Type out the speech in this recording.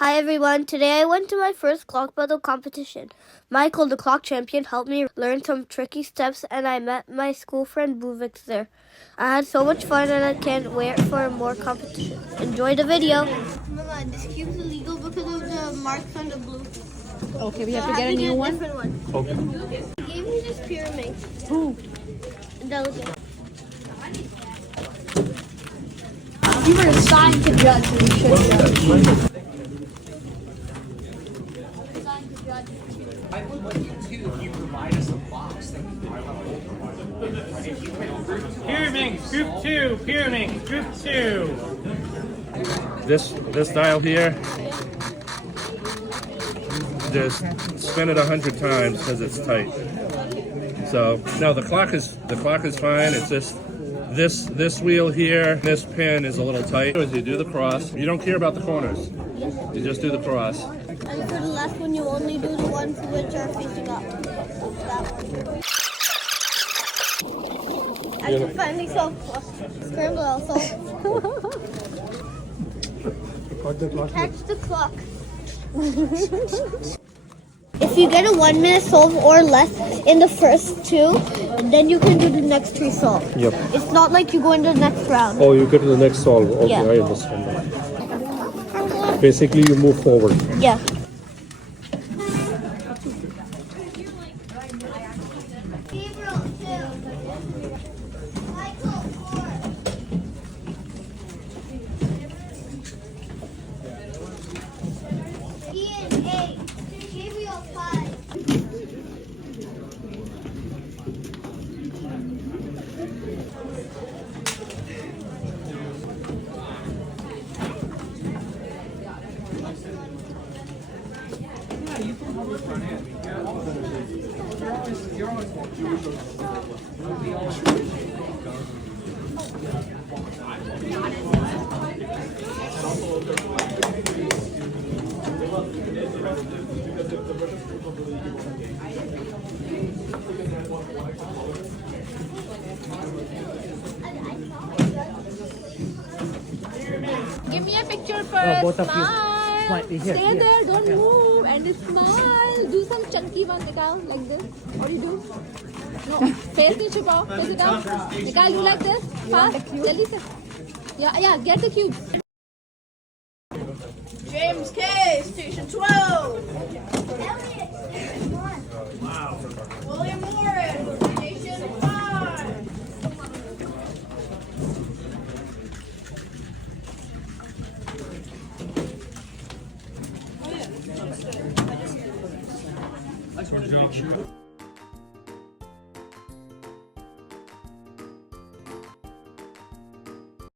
Hi everyone, today I went to my first clock battle competition. Michael, the clock champion, helped me learn some tricky steps and I met my school friend Bhivik there. I had so much fun and I can't wait for more competition. Enjoy the video. Mama, this cube's illegal because of the marks on the blue. Okay, we have to get a new one. Okay. He gave me this pyramid. Who? Delegate. You were assigned to judge, so you should judge. I would like you too if you provide us a box that we Pyramid, group 2, pyramid, group 2. This dial here, just spin it 100 times because it's tight. So no, the clock is fine. It's just this wheel here, this pin is a little tight. As you do the cross, you don't care about the corners. You just do the cross. And for the last one, you only do the ones which are facing up. That one. I can finally solve scramble also. Catch the clock. If you get a 1 minute solve or less in the first two, then you can do the next three solve. Yep. It's not like you go into the next round. Oh, you get to the next solve. Okay, Yeah. I understand that. Basically, you move forward. Yeah. Give me a picture first. Both of you. Smile. Slightly here, Stay here. there, don't move. And smile. Do some chunky one, Nikal, like this. What do you do? No, face the chupao. Face it out. Nikal, do like this. Fast. Jaldi se. Yeah, get the cube. James K, Station 12. William Morris, Station 5. Good job.